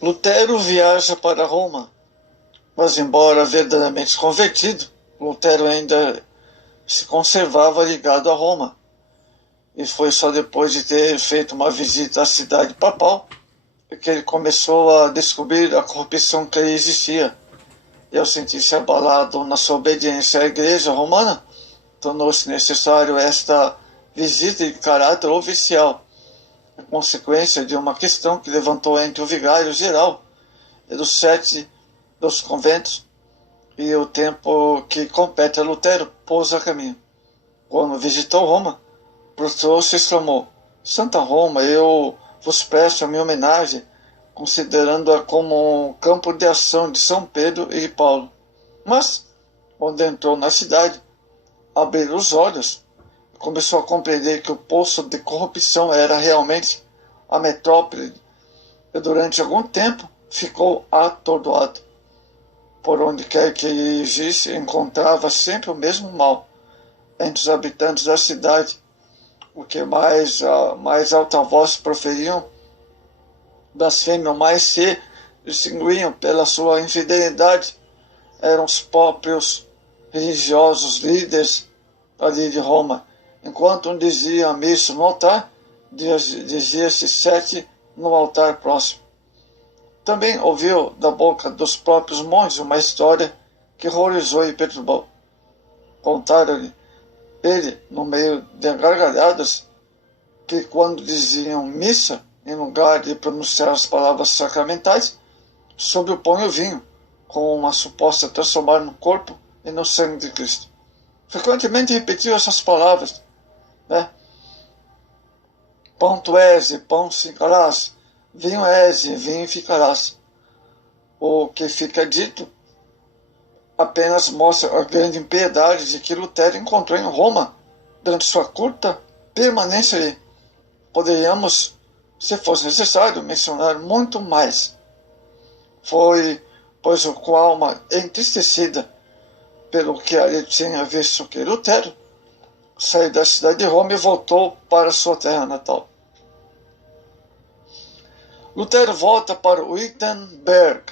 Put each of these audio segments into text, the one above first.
Lutero viaja para Roma, mas embora verdadeiramente convertido, Lutero ainda se conservava ligado a Roma. E foi só depois de ter feito uma visita à cidade papal que ele começou a descobrir a corrupção que aí existia. E ao sentir-se abalado na sua obediência à igreja romana, tornou-se necessário esta visita de caráter oficial, a consequência de uma questão que levantou entre o vigário geral e dos 7 dos conventos, e o tempo que compete a Lutero pôs a caminho. Quando visitou Roma, prostrou-se e exclamou: Santa Roma, eu vos presto a minha homenagem, considerando-a como um campo de ação de São Pedro e de Paulo. Mas, quando entrou na cidade, abriu os olhos e começou a compreender que o poço de corrupção era realmente a metrópole, e durante algum tempo ficou atordoado. Por onde quer que ele visse, encontrava sempre o mesmo mal entre os habitantes da cidade. O que mais alta voz proferiam, blasfêmia, mais se distinguiam pela sua infidelidade, eram os próprios religiosos líderes ali de Roma. Enquanto um dizia a missa no altar, dizia-se 7 no altar próximo. Também ouviu da boca dos próprios monges uma história que horrorizou e perturbou. Contaram-lhe ele, no meio de gargalhadas, que quando diziam missa, em lugar de pronunciar as palavras sacramentais, sobre o pão e o vinho, com uma suposta transformar no corpo e no sangue de Cristo. Frequentemente repetiu essas palavras, né? Pão tu és e pão ficarás, vinho és e vinho ficarás. O que fica dito apenas mostra a grande impiedade de que Lutero encontrou em Roma durante sua curta permanência ali. Poderíamos, se fosse necessário, mencionar muito mais. Foi, pois, com a alma entristecida pelo que ali tinha visto que Lutero saiu da cidade de Roma e voltou para sua terra natal. Lutero volta para Wittenberg.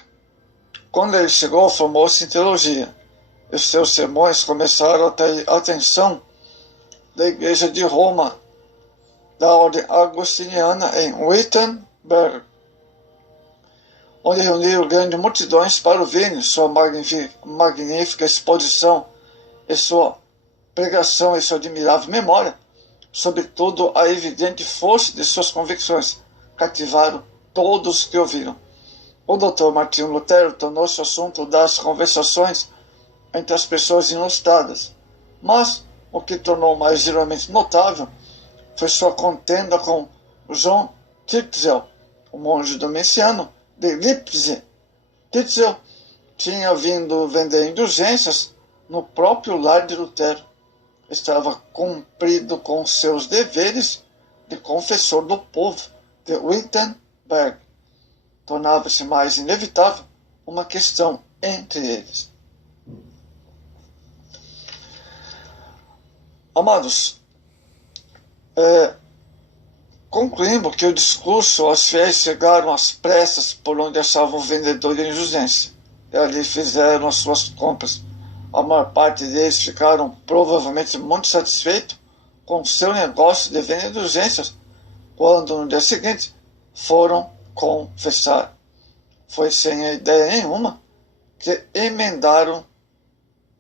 Quando ele chegou, formou-se em teologia. E os seus sermões começaram a atrair a atenção da Igreja de Roma, da ordem agostiniana em Wittenberg, onde reuniram grandes multidões para ouvirem sua magnífica exposição e sua pregação e sua admirável memória, sobretudo a evidente força de suas convicções, cativaram todos que ouviram. O Dr. Martinho Lutero tornou-se o assunto das conversações entre as pessoas ilustradas, mas o que tornou mais geralmente notável foi sua contenda com João Tetzel, o monge domiciano de Leipzig. Tetzel tinha vindo vender indulgências no próprio lar de Lutero. Estava cumprido com seus deveres de confessor do povo de Wittenberg. Tornava-se mais inevitável uma questão entre eles. Amados, concluímos que o discurso aos fiéis chegaram às pressas por onde achavam o vendedor de indulgência, e ali fizeram as suas compras. A maior parte deles ficaram provavelmente muito satisfeitos com o seu negócio de venda de indulgências, quando no dia seguinte foram confessar. Foi sem ideia nenhuma que emendaram,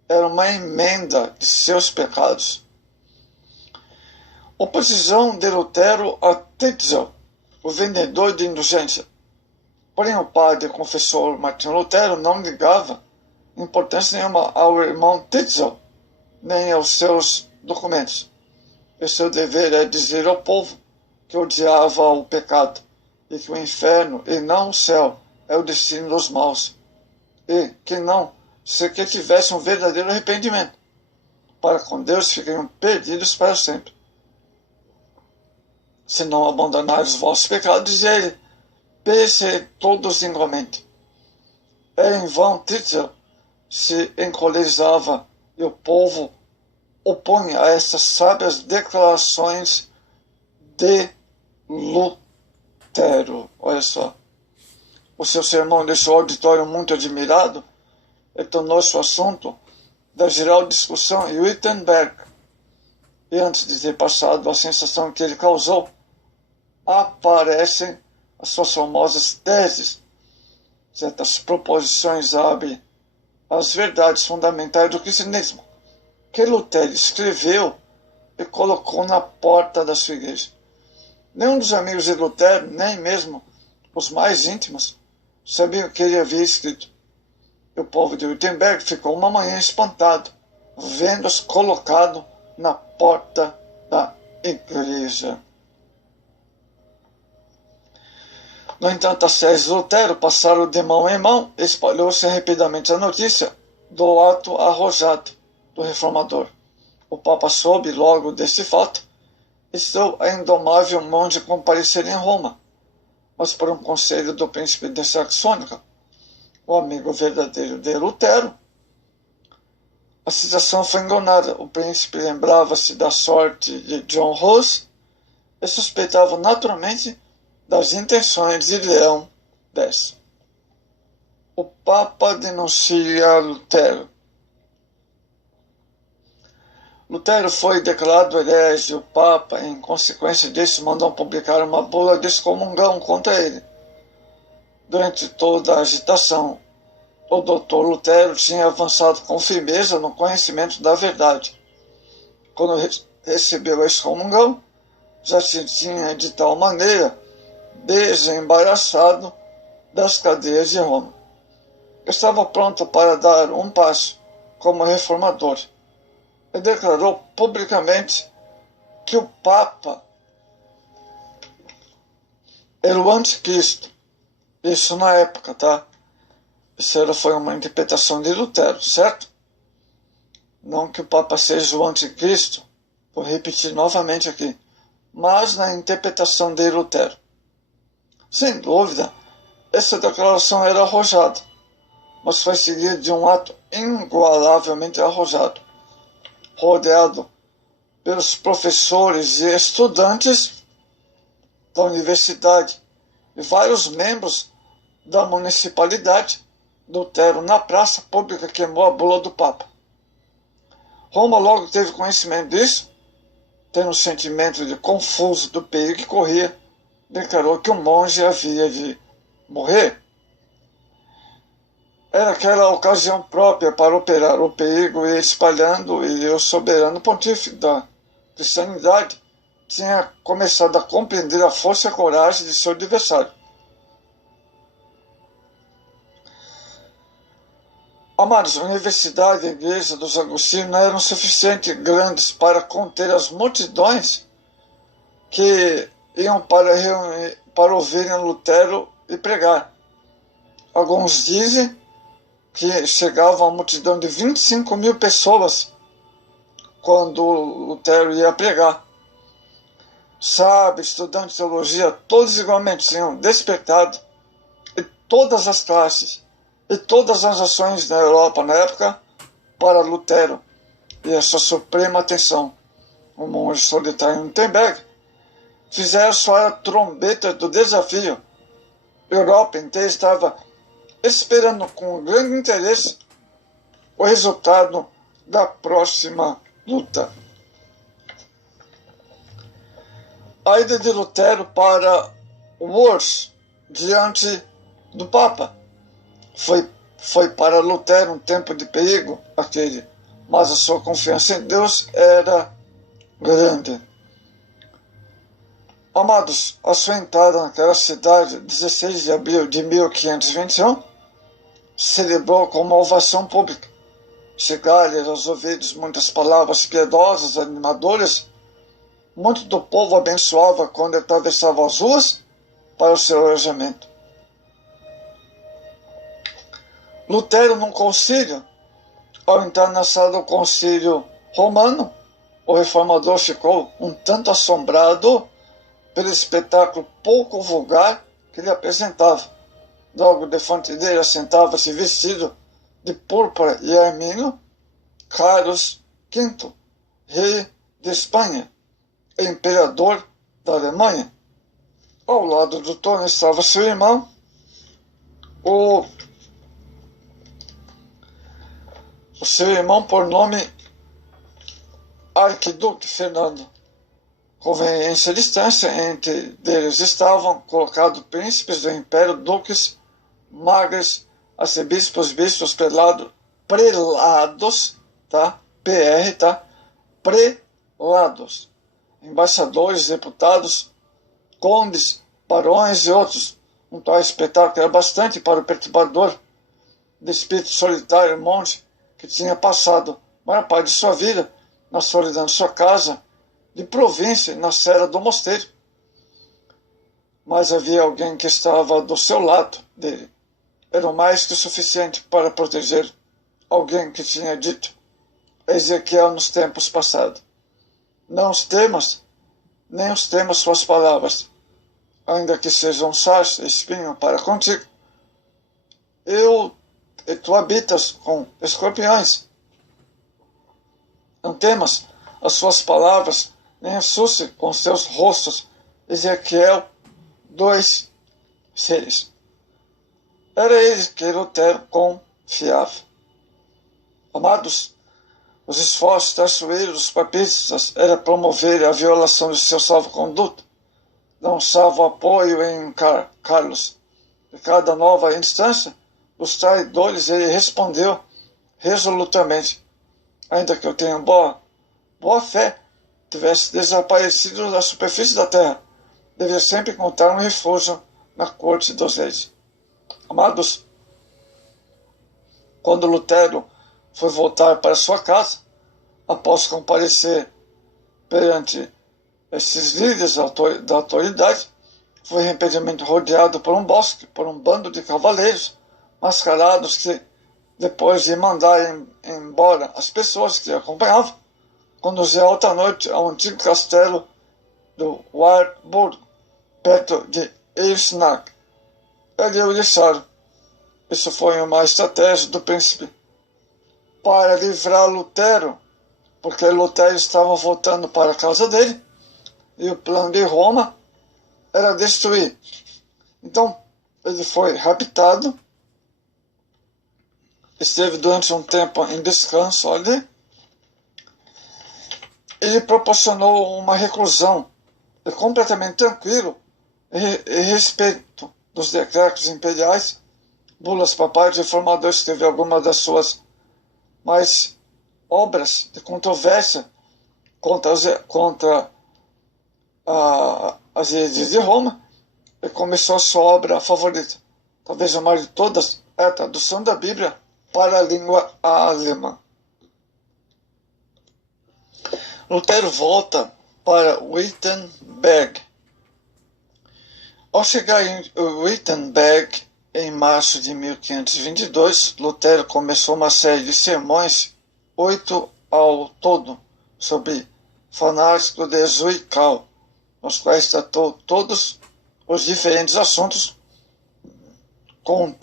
era uma emenda de seus pecados. Oposição de Lutero a Tetzel, o vendedor de indulgência. Porém, o padre confessor Martinho Lutero não ligava importância nenhuma ao irmão Tetzel, nem aos seus documentos. E seu dever é dizer ao povo que odiava o pecado, e que o inferno e não o céu é o destino dos maus, e que não, se que tivesse um verdadeiro arrependimento, para com Deus ficariam perdidos para sempre. Se não abandonares os vossos pecados, diz ele, perece todos igualmente. Em vão Tetzel se encolerizava e o povo opunha a essas sábias declarações de Lutero. Olha só. o seu sermão deixou o auditório muito admirado e tornou-se o assunto da geral discussão em Wittenberg. E antes de ter passado a sensação que ele causou, aparecem as suas famosas teses. Certas proposições abrem as verdades fundamentais do cristianismo, que Lutero escreveu e colocou na porta da sua igreja. Nenhum dos amigos de Lutero, nem mesmo os mais íntimos, sabiam o que ele havia escrito. E o povo de Wittenberg ficou uma manhã espantado, vendo-os colocado na porta da igreja. No entanto, as teses de Lutero passaram de mão em mão e espalhou-se rapidamente a notícia do ato arrojado do reformador. O Papa soube logo desse fato e seu a indomável mão de comparecer em Roma, mas por um conselho do príncipe de Saxônica, o amigo verdadeiro de Lutero. A situação foi enganada. O príncipe lembrava-se da sorte de John Rose e suspeitava naturalmente das intenções de Leão X. O Papa denuncia Lutero. Lutero foi declarado herege e o Papa, em consequência disso, mandou publicar uma bula de excomungão contra ele. Durante toda a agitação, o Dr. Lutero tinha avançado com firmeza no conhecimento da verdade. Quando recebeu a excomungão, já se tinha de tal maneira desembaraçado das cadeias de Roma. Estava pronto para dar um passo como reformador e declarou publicamente que o Papa era o anticristo. Isso na época, tá? Isso foi uma interpretação de Lutero, certo? Não que o Papa seja o anticristo, vou repetir novamente aqui, mas na interpretação de Lutero. Sem dúvida, essa declaração era arrojada, mas foi seguida de um ato inigualavelmente arrojado, rodeado pelos professores e estudantes da universidade e vários membros da municipalidade. Lutero, na praça pública, queimou a bula do Papa. Roma logo teve conhecimento disso, tendo um sentimento de confuso do perigo que corria, declarou que o monge havia de morrer. Era aquela ocasião própria para operar o perigo e espalhando, e o soberano pontífice da cristianidade tinha começado a compreender a força e a coragem de seu adversário. Amados, a universidade e a igreja dos Agostinos não eram suficientemente grandes para conter as multidões que iam para ouvirem Lutero e pregar. Alguns dizem que chegava a uma multidão de 25 mil pessoas quando Lutero ia pregar. Sábios, estudantes de teologia, todos igualmente tinham despertado, e todas as classes e todas as nações da Europa na época para Lutero e a sua suprema atenção. O monge solitário Wittenberg fizeram soar a trombeta do desafio. A Europa inteira estava esperando com grande interesse o resultado da próxima luta. A ida de Lutero para Worms diante do Papa foi para Lutero um tempo de perigo aquele, mas a sua confiança em Deus era grande. Amados, a sua entrada naquela cidade, 16 de abril de 1521, celebrou com uma ovação pública. Chegaram aos ouvidos muitas palavras piedosas, animadoras. Muito do povo abençoava quando atravessava as ruas para o seu alojamento. Lutero, num concílio, ao entrar na sala do concílio romano, o reformador ficou um tanto assombrado pelo espetáculo pouco vulgar que ele apresentava. Logo defronte dele assentava-se vestido de púrpura e ermínio Carlos V, rei de Espanha e imperador da Alemanha. Ao lado do trono estava seu irmão, o seu irmão por nome Arquiduque Fernando. Conveniência e distância entre eles estavam colocados príncipes do império, duques, magres, arcebispos, bispos, prelados, tá? PR, tá? Prelados, embaixadores, deputados, condes, barões e outros. Um tal espetáculo era bastante para o perturbador de espírito solitário monge que tinha passado a maior parte de sua vida na solidão de sua casa de província na serra do mosteiro. Mas havia alguém que estava do seu lado dele. Era mais que o suficiente para proteger alguém que tinha dito a Ezequiel nos tempos passados: não os temas, nem os temas suas palavras, ainda que sejam sarça e espinho para contigo. E tu habitas com escorpiões. Não temas as suas palavras, nem assuste com seus rostos. Ezequiel 2:6. Era ele que Lutero confiava. Amados, os esforços traiçoeiros dos papistas era promover a violação de seu salvo-conduto, não salvo apoio em Carlos. De cada nova instância dos traidores ele respondeu resolutamente: ainda que eu tenha boa fé, tivesse desaparecido da superfície da terra, devia sempre encontrar um refúgio na corte dos reis. Amados, quando Lutero foi voltar para sua casa, após comparecer perante esses líderes da autoridade, foi repentinamente rodeado por um bosque, por um bando de cavaleiros mascarados que, depois de mandarem embora as pessoas que acompanhavam, conduziam alta noite ao antigo castelo do Wartburg, perto de Eisenach. Ali o deixaram. Isso foi uma estratégia do príncipe para livrar Lutero, porque Lutero estava voltando para a casa dele e o plano de Roma era destruir. Então ele foi raptado, esteve durante um tempo em descanso ali. Ele proporcionou uma reclusão completamente tranquilo e respeito dos decretos imperiais, bulas papais, reformadores. Teve algumas das suas mais obras de controvérsia contra as igrejas de Roma, e começou a sua obra favorita, talvez a maior de todas, é a tradução da Bíblia para a língua alemã. Lutero volta para Wittenberg. Ao chegar em Wittenberg, em março de 1522, Lutero começou uma série de sermões, 8 ao todo, sobre fanático de Zwickau, nos quais tratou todos os diferentes assuntos com um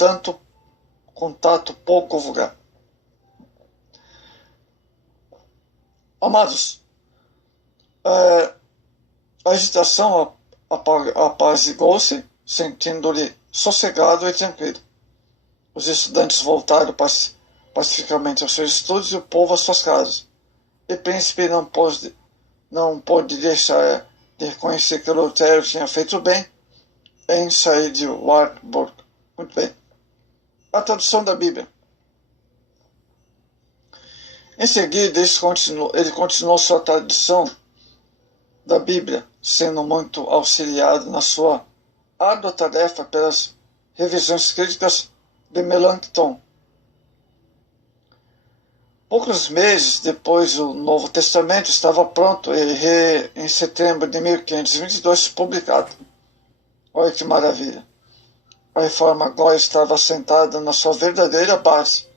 contato pouco vulgar. Amados, a agitação apazigou-se, sentindo-lhe sossegado e tranquilo. Os estudantes voltaram pacificamente aos seus estudos e o povo às suas casas. E o príncipe não pôde deixar de reconhecer que Lutero tinha feito bem em sair de Wartburg. Muito bem. A tradução da Bíblia. Em seguida, ele continuou sua tradução da Bíblia, sendo muito auxiliado na sua árdua tarefa pelas revisões críticas de Melanchthon. Poucos meses depois, o Novo Testamento estava pronto e, em setembro de 1522, publicado. Olha que maravilha! A reforma agora estava assentada na sua verdadeira base,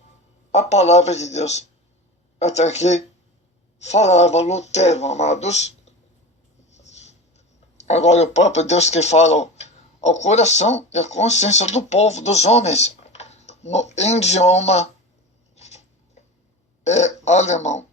a palavra de Deus. Até aqui falava Lutero, amados. Agora o próprio Deus que fala ao coração e à consciência do povo, dos homens, no idioma alemão.